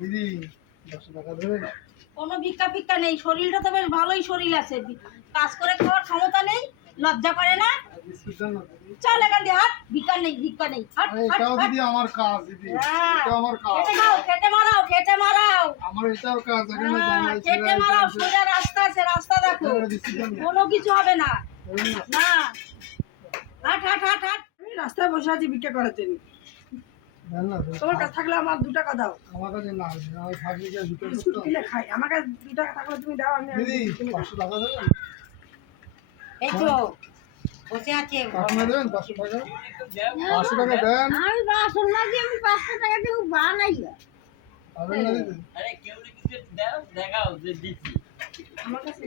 দিদি দশশো টাকা দেবেন কোনো ভিক্ষা ফিক্ষা নেই শরীরটা তো বেশ ভালোই শরীর আছে। কাজ করে খাওয়ার ক্ষমতা নেই লজ্জা করে না। চল এখান দিয়ে হাট ভিক্ষা নেই ভিক্ষা নেই। এটাও দিদি আমার কাজ দিদি। হ্যাঁ। আমার কাজ। খেটে মারাও খেটে মারাও আমার এটাও কাজ হ্যাঁ, খেটে মারাও সোজা রাস্তা আছে রাস্তা দেখো। কোনো? কিছু হবে না। না? হাট হাট হাট হাট। আমি রাস্তায় বসে আছি ভিক্ষা করার জন্য। তোমার কাছে থাকলে আমার দু টাকা দাও। আমার কাছে না আমার থাকলে কি আর ভিতরে বিস্কুট কিনে খাই। আমার কাছে দু টাকা থাকলে তুমি দাও আমি আমি দিদি বিস্কুট কিনে খাই। পাঁচশো টাকা দেবেন এই তো বসে আছে। কাকিমা দেবেন পাঁচশো টাকা। পাঁচশো টাকা দেন। আমি বাসন মাঝে আমি পাঁচশো টাকা দিয়ে বানাই। না আরে কেউ না কিছু দাও দেখাও যে দিচ্ছি। আমার কাছে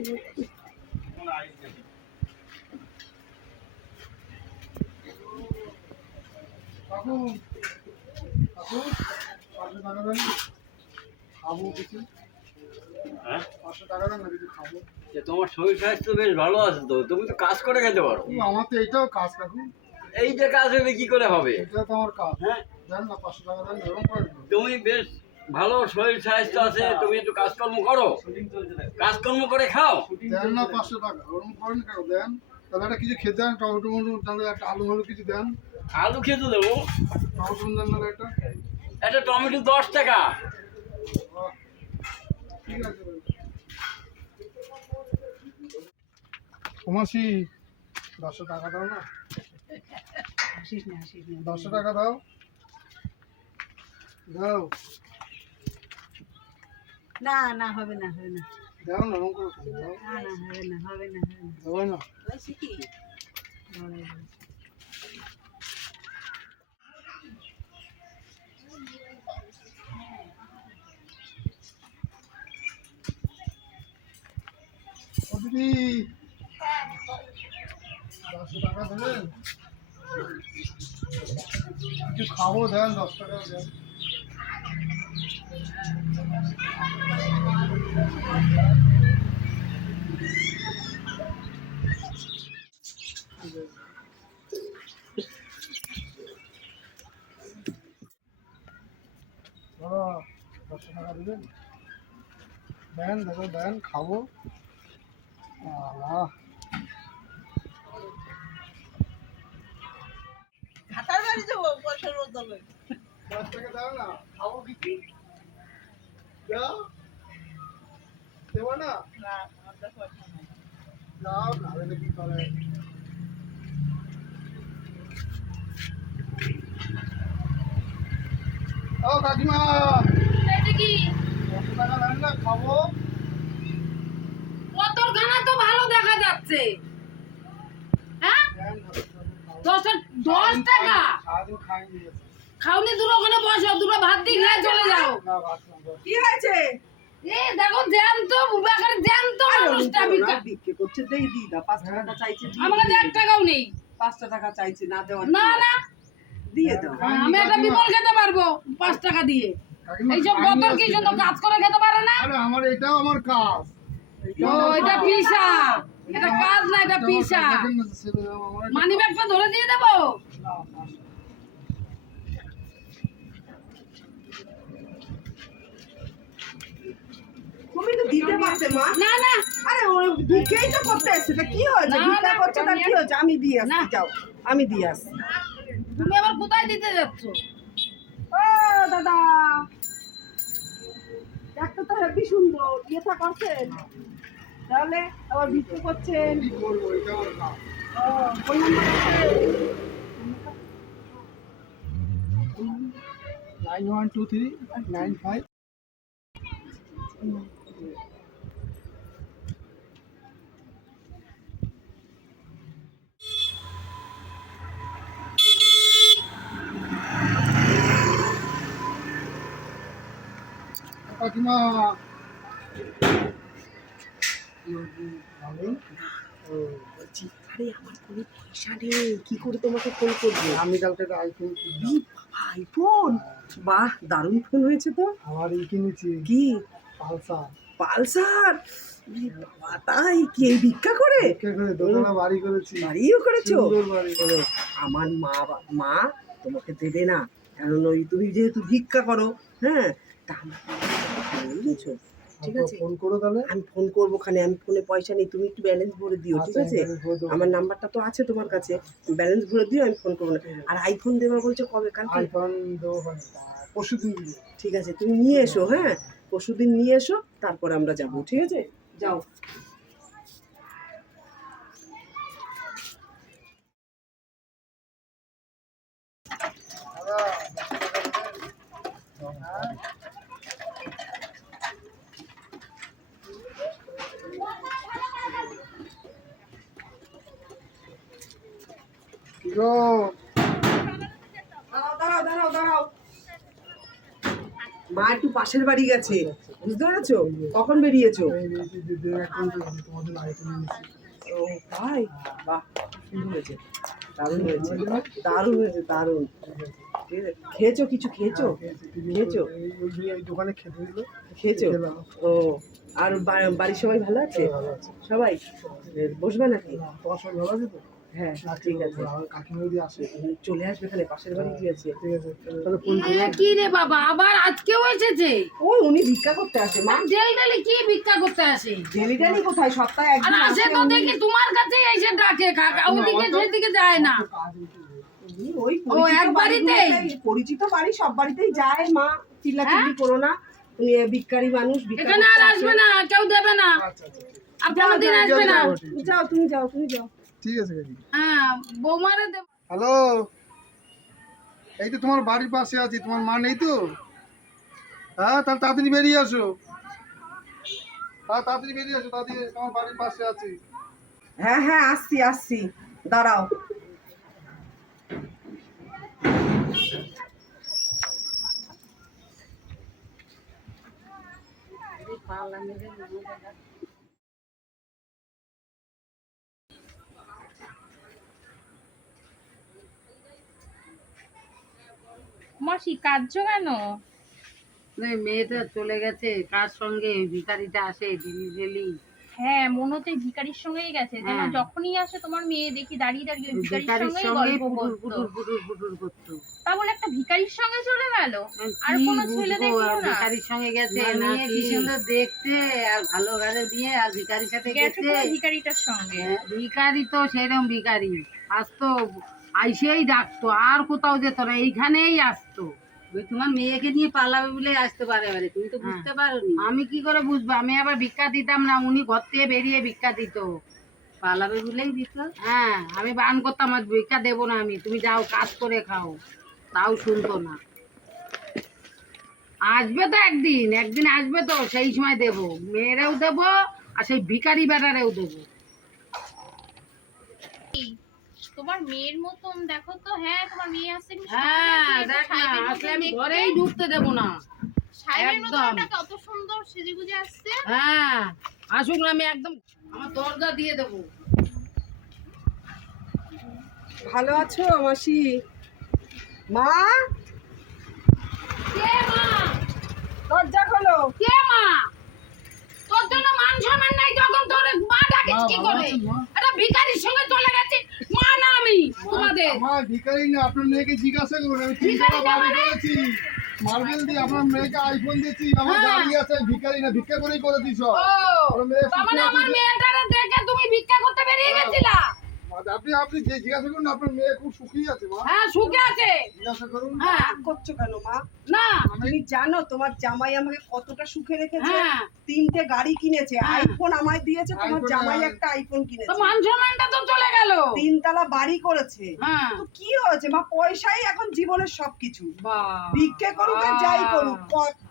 কাকু তোমার শরীর স্বাস্থ্য বেশ ভালো আছে তো? তুমি তো কাজ করে খেতে পারো। আমার তো এইটাও কাজ কাকু। এই যে কাজ হবে কি করে হবে? এটা তো আমার কাজ। হ্যাঁ। না পাঁচশো টাকা দিন। তুমি বেশ ভালো শরীর স্বাস্থ্য আছে তুমি একটু কাজকর্ম করো। কাজকর্ম করে খাও। দেন না পাঁচশো টাকা ওরকম করেন কেন? দেন। তাহলে একটা কিছু খেতে দেন টমেটো মটো তাহলে একটা আলু আলু কিছু দেন। আলু খেতে দেবো। টমেটো দেন না একটা। একটা টমেটো দশ টাকা। ঠিক আছে। কুমাসি দশশো টাকা দাও না। দশশো টাকা দাও। দাও। না না হবে না হবে না। দাও না ওরকম করে খাও, দাও না না হবে না হবে না হবে না দিদি দশশো টাকা দেবেন কিছু খাব দেন দশ টাকা দেন দেন দাদা দেন খাব। হাতার বাড়ি যাব পয়সার বদলে দশ টাকা দাও না খাব কিছু। দাও দেবো না দাও না কি করে ও কাকিমা কি খাব তো ভালো দেখা যাচ্ছে। হ্যাঁ? না, খাব। দশ টাকা? খাওনি দুটো ওখানে বসো দুটো ভাত দিয়ে খেয়ে চলে যাও। কি হয়েছে? এ দেখো জ্যাম তো বুবাখানে জ্যাম তো মানুষটা বিক্রি করছে দেই দি না পাঁচটা টাকা চাইছে আমার কাছে এক টাকাও নেই। পাঁচটা টাকা চাইছে না দেওয়ার না না। দিয়ে দাও। আমি একটা বিমল খেতে পারব পাঁচ টাকা দিয়ে। এইসব কত কি। সুন্দর কাজ করে খেতে পারে না? আমার এটাও আমার কাজ। ও এটা পিসা এটা কাজ না এটা পিসা। মানি ব্যাগটা ধরে দিয়ে দেবো? না, না। তুমি তো দিতে পারতে মা। না না। আরে ভিক্ষেই তো করতে এসছে তা কি হয়েছে? ভিক্ষা করছে তার কি হয়েছে? আমি দিয়ে আসছি যাও। আমি দিয়ে আসছি। তুমি আবার কোথায় দিতে যাচ্ছ? ও দাদা। একটা তো হেবি সুন্দর। ইয়েটা করছেন? তাহলে আবার বিক্রি করছেন? Nine one two three nine five কাকিমা। ও বলছি, আরে আমার কোনো পয়সা নেই। কি করে তোমাকে ফোন করব? আমি কালকে একটা আইফোন কিনলাম। আইফোন বাহ দারুণ ফোন হয়েছে তো। আমার এই কিনেছি। কি? পালসার। পালসার? বাবা, তাই কি এই ভিক্ষা করে? করে বাড়ি করেছি। বাড়িও করেছ? আমার মা মা তোমাকে দেবে না। কারণ ওই তুমি যেহেতু ভিক্ষা করো হ্যাঁ? তা আমার বুঝেছ ঠিক আছে? ফোন করো তাহলে। আমি ফোন করব খানে আমি ফোনে পয়সা নেই তুমি একটু ব্যালেন্স ভরে দিও ঠিক আচ্ছা, আছে ভরে দেবো। আমার নাম্বারটা তো আছে তোমার কাছে ব্যালেন্স ভরে দিও আমি ফোন করব না। আর আইফোন দেবা বলছো কবে? কালকে? আইফোন দেবো মানে পরশু দিন ঠিক আছে তুমি নিয়ে এসো হ্যাঁ? পরশুদিন নিয়ে এসো তারপরে আমরা যাব ঠিক আছে? যাও কি গো দাঁড়াও দাঁড়াও দাঁড়াও দাঁড়াও মা একটু পাশের বাড়ি গেছে। বুঝতে পেরেছ? কখন বেরিয়েছো? ও তাই? বাহ সুন্দর হয়েছে। দারুণ হয়েছে। দারুণ হয়েছে দারুণ। খেয়েছো কিছু? খেয়েছো? খেয়েছি, টিভি খেয়েছো? এই ওই যে এই দোকানে খেতে দিল খেয়েছো? ও আর বাড়ির সবাই ভালো আছে? ভালো আছে। সবাই? বসবে নাকি? তোমার সবাই ভালো আছে তো? হ্যাঁ ঠিক আছে কাকিমা যদি আসে চলে আসবে এখানে পাশের বাড়ি গিয়েছে ঠিক আছে তাহলে ফোন এ কি রে বাবা আবার আজকেও এসেছে? ওই উনি ভিক্ষা করতে আসে মা। ডেলি কি ভিক্ষা করতে আসে? ডেলি ডেলি কোথায়? সপ্তাহে একদিন আসে আসে তো দেখি তোমার কাছে এসে ডাকে কাকা ওদিকে সেদিকে যায় না। ওই ও, এক পরিচিত বাড়িতেই? পরিচিত বাড়ি সব বাড়িতেই যায় মা। চিল্লাচিল্লি করো না। উনি ভিক্ষারি মানুষ হ্যাঁ? এখানে আর আসবে না কেউ দেবে না। আচ্ছা আচ্ছা আর কোনোদিন আসবে না। যাও তুমি যাও তুমি যাও। ঠিক আছে কাকি। হ্যাঁ বৌমারে দেবে হ্যালো? এই তো তোমার বাড়ির পাশে আছি তোমার মা নেই তো? হ্যাঁ তাহলে তাড়াতাড়ি বেরিয়ে আসো। হ্যাঁ তাড়াতাড়ি বেরিয়ে আসো তাড়াতাড়ি তোমার বাড়ির পাশে আছি। হ্যাঁ হ্যাঁ আসছি আসছি। দাঁড়াও। মাসি কাঁদছো কেন? মেয়েটা চলে গেছে কার সঙ্গে আসে ডেলি ডেলি হ্যাঁ মনে হচ্ছে ভিকারির সঙ্গেই গেছে। যেন হ্যাঁ। যখনই আসে তোমার মেয়ে দেখি দাঁড়িয়ে দাঁড়িয়ে ভিকারির ভিখারির সঙ্গেই গল্প করতো। তা বলে একটা ভিকারির সঙ্গে চলে গেল? আর কি কোনো ছেলে দেখল না। ভিখারির সঙ্গে গেছে না, মেয়ে কি? সুন্দর দেখতে আর ভালো ঘরে দিয়ে আর ভিখারির সাথে গেছে ভিকারিটার সঙ্গে? হ্যাঁ, ভিখারি তো সেরকম ভিখারি। আজ তো আইসেই ডাকতো আর কোথাও যেত না এইখানেই আসতো। তোমার মেয়েকে নিয়ে পালাবে বলে আসতে পারে এবারে তুমি তো বুঝতে পারোনি। আমি কি করে বুঝব? আমি আবার ভিক্ষা দিতাম না উনি ঘর থেকে বেরিয়ে ভিক্ষা দিত। পালাবে বলেই দিত? হ্যাঁ আমি বান করতাম আজ ভিক্ষা দেবো না আমি তুমি যাও কাজ করে খাও। তাও শুনতো না। আসবে তো একদিন একদিন আসবে তো সেই সময় দেবো। মেয়েরাও দেবো আর সেই ভিখারি বেটারেও দেবো। তোমার মেয়ের মতন দেখো তো হ্যাঁ তোমার মেয়ে একটু হ্যাঁ দেখ না আসলে আমি ঘরেই ঢুকতে দেবো না। সাহেবের মতন কত সুন্দর সেজেগুজে আসছে। হ্যাঁ আসুক না আমি একদম আমার দরজা দিয়ে দেবো। ভালো আছো মাসি? মা? কে মা? দরজা খোলো। কে মা? তোর জন্য মান সম্মান নাই যখন তোর মা ডাকিস কি করে? একটা ভিখারির সঙ্গে চলে গেছে আমি তোমাদের। আমার ভিখারি না আপনার মেয়েকে জিজ্ঞাসা করুন আমি তিন টাকা বাড়ি করেছি। মার্বেল দিয়ে আপনার মেয়েকে আইফোন দিয়েছি আমার হ্যাঁ। গাড়ি আছে ভিখারি না ভিক্ষা করেই করে দিছ আমার মেয়ে মানে আমার মেয়েটারে দেখে তুমি ভিক্ষা করতে বেরিয়ে গেছিলা? আপনি আপনি যে জিজ্ঞাসা করুন আপনার মেয়ে খুব সুখী আছে মা। হ্যাঁ সুখে আছে। জিজ্ঞাসা করুন। হ্যাঁ। করছ কেন মা? না। তুমি জানো তোমার জামাই আমাকে কতটা সুখে রেখেছে। হ্যাঁ। তিনটে গাড়ি কিনেছে। হ্যাঁ। আইফোন আমায় দিয়েছে তোমার জামাই হ্যাঁ। একটা আইফোন তো কিনেছে। মান সম্মানটা তো চলে গেল। তিনতলা বাড়ি করেছে। হ্যাঁ। তো কি হয়েছে মা? পয়সাই এখন জীবনের সবকিছু। বাহ। ভিক্ষে করুক আর যাই করুক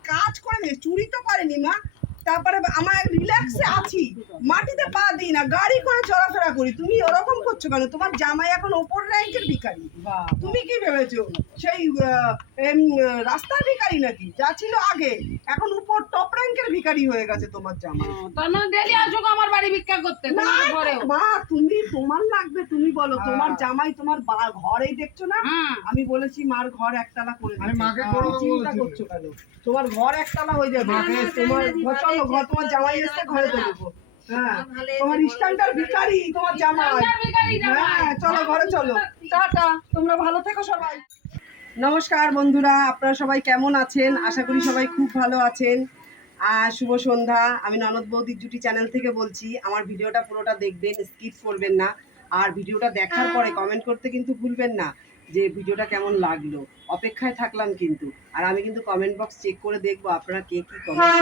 কাজ করে নি চুরি তো করেনি মা। তারপরে আমার রিল্যাক্সে আছি। মাটিতে পা দিই না গাড়ি করে চলাফেরা করি। তুমি ওরকম করছ কেন? তোমার জামাই এখন ওপর র্যাঙ্কের ভিখারি। বাহ তুমি কি ভেবেছো? সেই রাস্তার ভিখারি নাকি? যা ছিল আগে এখন উপর টপ র্যাঙ্কের ভিখারি হয়ে গেছে তোমার জামাই। মানে ডেলি আসুক আমার বাড়ি ভিক্ষা করতে মা তুমি তোমার লাগবে তুমি বলো তোমার জামাই তোমার বা- ঘরেই দেখছ না? হ্যাঁ। আমি বলেছি মার ঘর একতলা করে চিন্তা করছ কেন? তোমার ঘর একতলা হয়ে যাবে। তোমার ঘর চলো ঘর তোমার জামাই এসে ঘরে তো দেবো। হ্যাঁ তোমার স্ট্যান্ডার ভিখারি তোমার জামাই। আমার ভিখারি জামাই। হ্যাঁ চলো ঘরে চলো। টাটা তোমরা ভালো থেকো সবাই। নমস্কার বন্ধুরা আপনারা সবাই কেমন আছেন? আশা করি সবাই খুব ভালো আছেন। আর শুভ সন্ধ্যা। আমি ননদ বৌদির জুটি চ্যানেল থেকে বলছি আমার ভিডিওটা পুরোটা দেখবেন স্কিপ করবেন না। আর ভিডিওটা দেখার পরে কমেন্ট করতে কিন্তু ভুলবেন না। যে ভিডিওটা কেমন লাগল। অপেক্ষায় থাকলাম কিন্তু। আর আমি কিন্তু কমেন্ট বক্স চেক করে দেখব আপনারা কে কি কমেন্ট